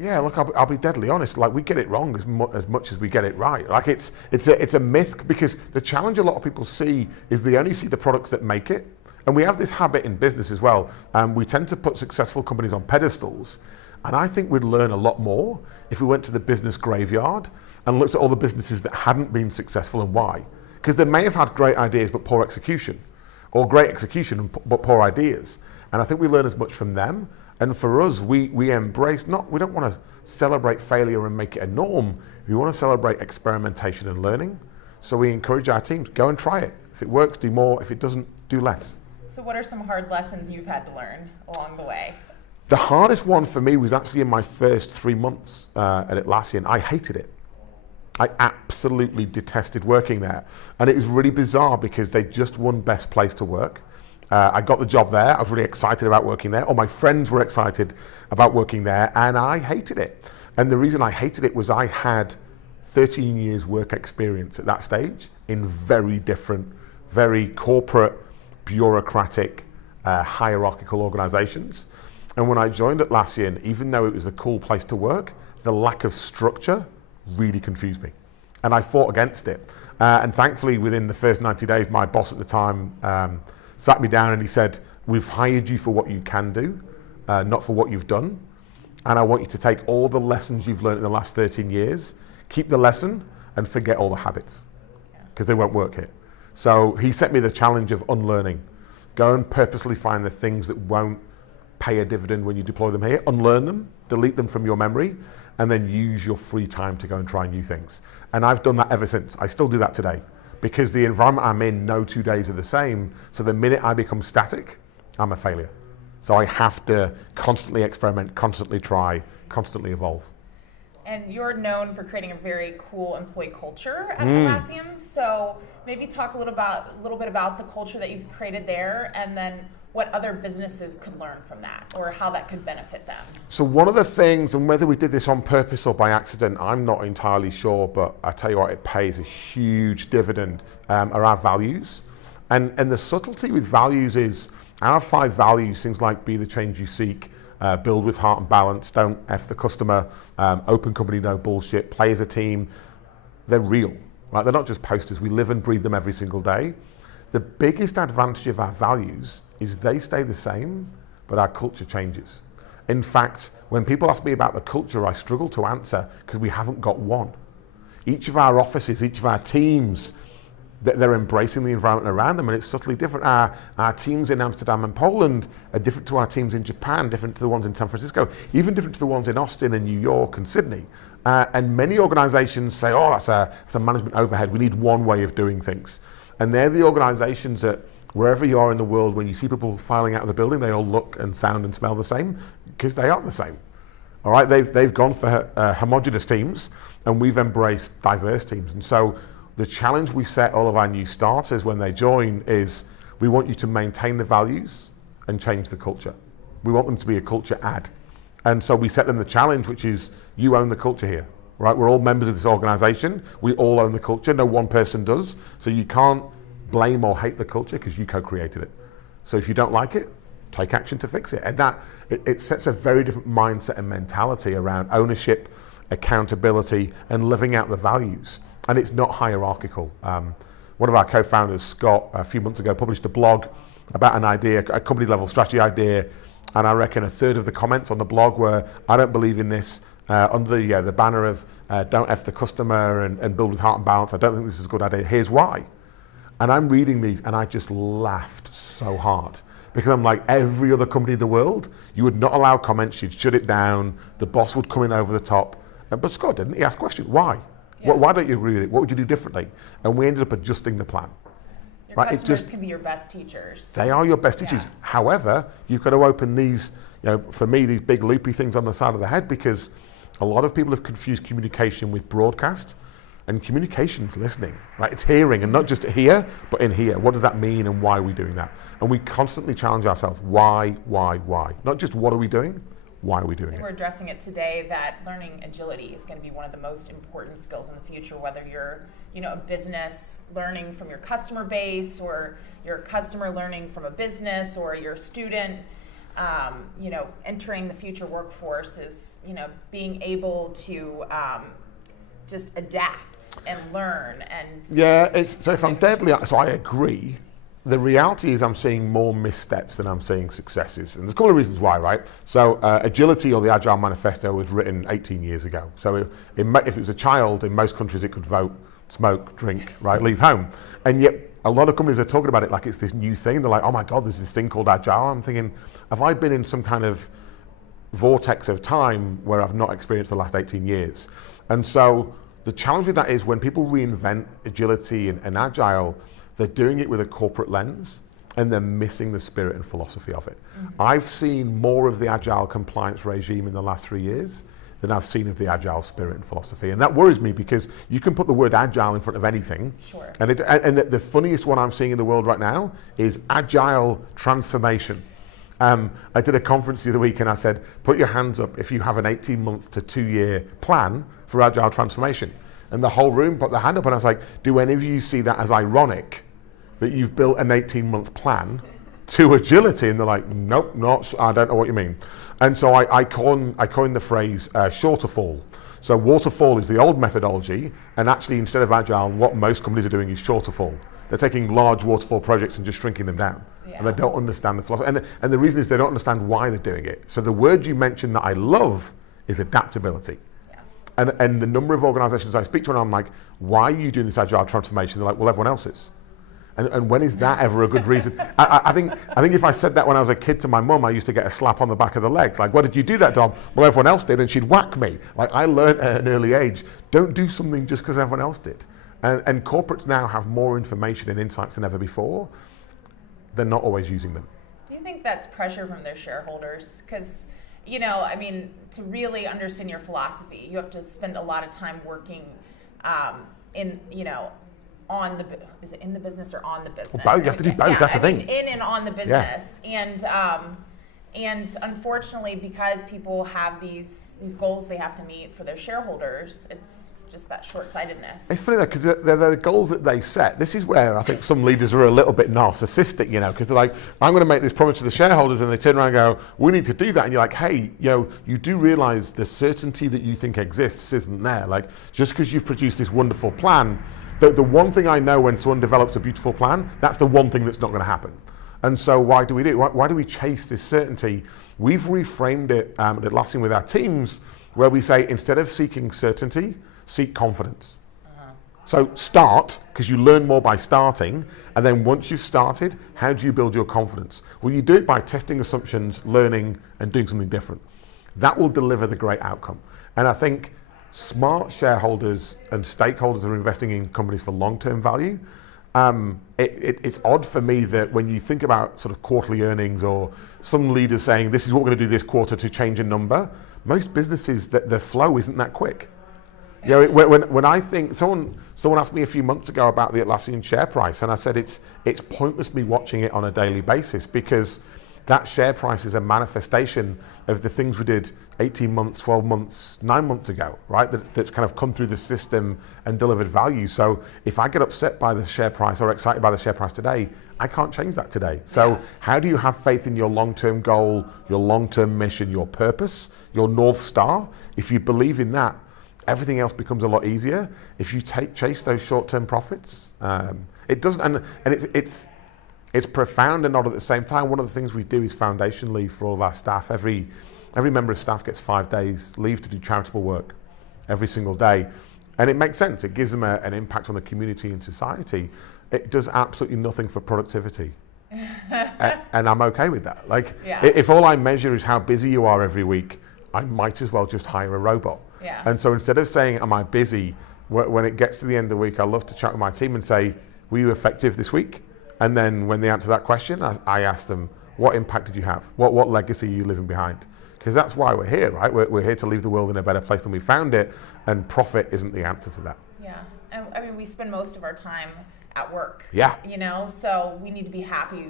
Yeah, look, I'll be deadly honest. Like, we get it wrong as much as we get it right. Like, it's a myth, because the challenge a lot of people see is they only see the products that make it. And we have this habit in business as well. We tend to put successful companies on pedestals. And I think we'd learn a lot more if we went to the business graveyard and looked at all the businesses that hadn't been successful and why. Because they may have had great ideas but poor execution, or great execution but poor ideas. And I think we learn as much from them. And for us, we embrace, we don't want to celebrate failure and make it a norm. We want to celebrate experimentation and learning. So we encourage our teams, go and try it. If it works, do more. If it doesn't, do less. So what are some hard lessons you've had to learn along the way? The hardest one for me was actually in my first 3 months at Atlassian. I hated it. I absolutely detested working there. And it was really bizarre because they just won best place to work. I got the job there. I was really excited about working there. All my friends were excited about working there, and I hated it. And the reason I hated it was I had 13 years work experience at that stage in very different, very corporate, bureaucratic, hierarchical organizations. And when I joined Atlassian, even though it was a cool place to work, the lack of structure really confused me. And I fought against it. And thankfully, within the first 90 days, my boss at the time sat me down and he said, we've hired you for what you can do, not for what you've done. And I want you to take all the lessons you've learned in the last 13 years, keep the lesson and forget all the habits, because they won't work here. So he set me the challenge of unlearning. Go and purposely find the things that won't pay a dividend when you deploy them here, unlearn them, delete them from your memory, and then use your free time to go and try new things. And I've done that ever since. I still do that today, because the environment I'm in, no 2 days are the same. So the minute I become static, I'm a failure. So I have to constantly experiment, constantly try, constantly evolve. And you're known for creating a very cool employee culture at Atlassian. So maybe talk a little bit about the culture that you've created there, and then what other businesses could learn from that, or how that could benefit them. So one of the things, and whether we did this on purpose or by accident, I'm not entirely sure, but I tell you what, it pays a huge dividend, are our values. And the subtlety with values is, our 5 values, things like be the change you seek, build with heart and balance, don't F the customer, open company, no bullshit, play as a team, they're real, right? They're not just posters, we live and breathe them every single day. The biggest advantage of our values is they stay the same, but our culture changes. In fact, when people ask me about the culture, I struggle to answer because we haven't got one. Each of our offices, each of our teams, they're embracing the environment around them, and it's subtly different. Our teams in Amsterdam and Poland are different to our teams in Japan, different to the ones in San Francisco, even different to the ones in Austin and New York and Sydney. And many organizations say, oh, that's a management overhead. We need one way of doing things. And they're the organizations that wherever you are in the world, when you see people filing out of the building, they all look and sound and smell the same, because they aren't the same. All right, they've gone for homogenous teams, and we've embraced diverse teams. And so the challenge we set all of our new starters when they join is, we want you to maintain the values and change the culture. We want them to be a culture add. And so we set them the challenge, which is, you own the culture here. Right, we're all members of this organization. We all own the culture. No one person does. So you can't blame or hate the culture because you co-created it. So if you don't like it, take action to fix it. And that it sets a very different mindset and mentality around ownership, accountability, and living out the values. And it's not hierarchical. One of our co-founders, Scott, a few months ago published a blog about an idea, a company level strategy idea. And I reckon 1/3 of the comments on the blog were, I don't believe in this. Under the banner of don't F the customer and build with heart and balance, I don't think this is a good idea. Here's why. And I'm reading these and I just laughed so hard, because I'm like, every other company in the world, you would not allow comments, you'd shut it down, the boss would come in over the top. But Scott didn't. He asked a question, why? Yeah. Why don't you agree with it? What would you do differently? And we ended up adjusting the plan. Your customers can be your best teachers. They are your best teachers. Yeah. However, you've got to open these, for me, these big loopy things on the side of the head, because a lot of people have confused communication with broadcast, and communication's listening, right? It's hearing, and not just here, but in here. What does that mean, and why are we doing that? And we constantly challenge ourselves, why? Not just what are we doing, why are we doing it? We're addressing it today that learning agility is going to be one of the most important skills in the future, whether you're a business learning from your customer base, or your customer learning from a business, or you're a student. entering the future workforce is, being able to just adapt and learn and. Yeah, so if I'm deadly, so I agree. The reality is I'm seeing more missteps than I'm seeing successes. And there's a couple of reasons why, right? So Agility, or the Agile Manifesto, was written 18 years ago. So if it was a child, in most countries it could vote, smoke, drink, right, leave home. And yet a lot of companies are talking about it like it's this new thing. They're like, oh my God, there's this thing called Agile. I'm thinking, have I been in some kind of vortex of time where I've not experienced the last 18 years? And so the challenge with that is when people reinvent Agility and Agile, they're doing it with a corporate lens and they're missing the spirit and philosophy of it. Mm-hmm. I've seen more of the Agile compliance regime in the last 3 years than I've seen of the Agile spirit and philosophy. And that worries me because you can put the word Agile in front of anything. Sure. And the funniest one I'm seeing in the world right now is Agile transformation. I did a conference the other week and I said, put your hands up if you have an 18-month to 2-year plan for Agile transformation. And the whole room put their hand up and I was like, do any of you see that as ironic that you've built an 18-month plan to Agility? And they're like, nope, I don't know what you mean. And so I coined the phrase shorter fall. So waterfall is the old methodology, and actually instead of Agile, what most companies are doing is shorter fall. They're taking large waterfall projects and just shrinking them down. Yeah. And they don't understand the philosophy. And the reason is they don't understand why they're doing it. So the word you mentioned that I love is adaptability. Yeah. And the number of organizations I speak to, and I'm like, why are you doing this Agile transformation? They're like, well, everyone else is. And when is that ever a good reason? I think if I said that when I was a kid to my mum, I used to get a slap on the back of the legs. Like, why did you do that, Dom? Well, everyone else did, and she'd whack me. Like, I learned at an early age, don't do something just because everyone else did. And corporates now have more information and insights than ever before. They're not always using them. Do you think that's pressure from their shareholders? Because, to really understand your philosophy, you have to spend a lot of time working is it in the business or on the business? Well, both. You have to do both. Yeah, that's the thing. In and on the business, yeah. And unfortunately, because people have these goals they have to meet for their shareholders, it's just that short-sightedness. It's funny though, because they're the goals that they set. This is where I think some leaders are a little bit narcissistic, because they're like, I'm going to make this promise to the shareholders, and they turn around and go, we need to do that. And you're like, hey, you do realize the certainty that you think exists isn't there. Like, just because you've produced this wonderful plan, the one thing I know when someone develops a beautiful plan, that's the one thing that's not going to happen. And so why do we do it? Why do we chase this certainty? We've reframed it at Atlassian with our teams, where we say, instead of seeking certainty, seek confidence. Uh-huh. So start, because you learn more by starting, and then once you've started, how do you build your confidence? Well, you do it by testing assumptions, learning, and doing something different. That will deliver the great outcome. And I think smart shareholders and stakeholders are investing in companies for long-term value. It's odd for me that when you think about sort of quarterly earnings or some leaders saying, this is what we're going to do this quarter to change a number, most businesses, the flow isn't that quick. When I think, someone asked me a few months ago about the Atlassian share price, and I said it's pointless me watching it on a daily basis, because that share price is a manifestation of the things we did 18 months, 12 months, 9 months ago, right? That's kind of come through the system and delivered value. So if I get upset by the share price or excited by the share price today, I can't change that today. So how do you have faith in your long-term goal, your long-term mission, your purpose, your North Star? If you believe in that, everything else becomes a lot easier. If you chase those short-term profits, it doesn't, and it's profound and not at the same time. One of the things we do is foundation leave for all of our staff. Every member of staff gets 5 days leave to do charitable work every single day. And it makes sense. It gives them an impact on the community and society. It does absolutely nothing for productivity. And I'm okay with that. If all I measure is how busy you are every week, I might as well just hire a robot. Yeah. And so instead of saying, am I busy, when it gets to the end of the week, I love to chat with my team and say, were you effective this week? And then when they answer that question, I ask them, what impact did you have? What legacy are you leaving behind? Because that's why we're here, right? We're here to leave the world in a better place than we found it, and profit isn't the answer to that. Yeah, and I mean, we spend most of our time at work. Yeah. So we need to be happy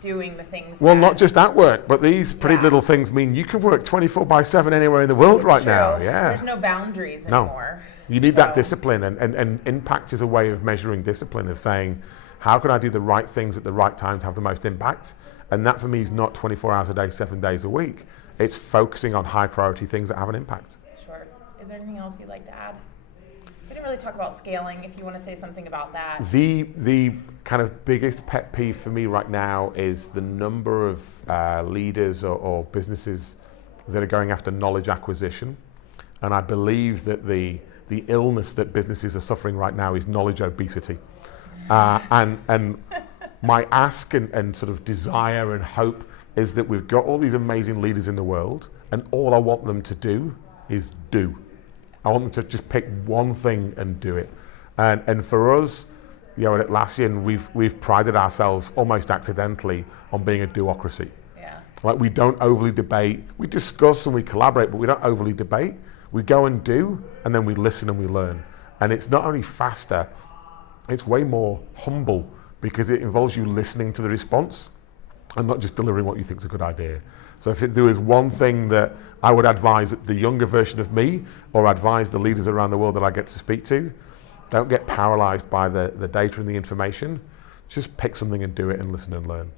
doing the things. Well, not just at work, but these pretty little things mean you can work 24/7 anywhere in the world right now. Yeah. There's no boundaries anymore. You need that discipline, and impact is a way of measuring discipline, of saying, How can I do the right things at the right time to have the most impact? And that for me is not 24 hours a day, 7 days a week. It's focusing on high priority things that have an impact. Sure. Is there anything else you'd like to add? We didn't really talk about scaling, if you want to say something about that. The kind of biggest pet peeve for me right now is the number of leaders or businesses that are going after knowledge acquisition. And I believe that the illness that businesses are suffering right now is knowledge obesity. And my ask and sort of desire and hope is that we've got all these amazing leaders in the world, and all I want them to do is do. I want them to just pick one thing and do it. And for us, at Atlassian, we've prided ourselves almost accidentally on being a do-ocracy. Yeah. Like, we don't overly debate. We discuss and we collaborate, but we don't overly debate. We go and do, and then we listen and we learn. And it's not only faster, it's way more humble, because it involves you listening to the response and not just delivering what you think is a good idea. So if there was one thing that I would advise the younger version of me, or advise the leaders around the world that I get to speak to, don't get paralyzed by the data and the information. Just pick something and do it and listen and learn.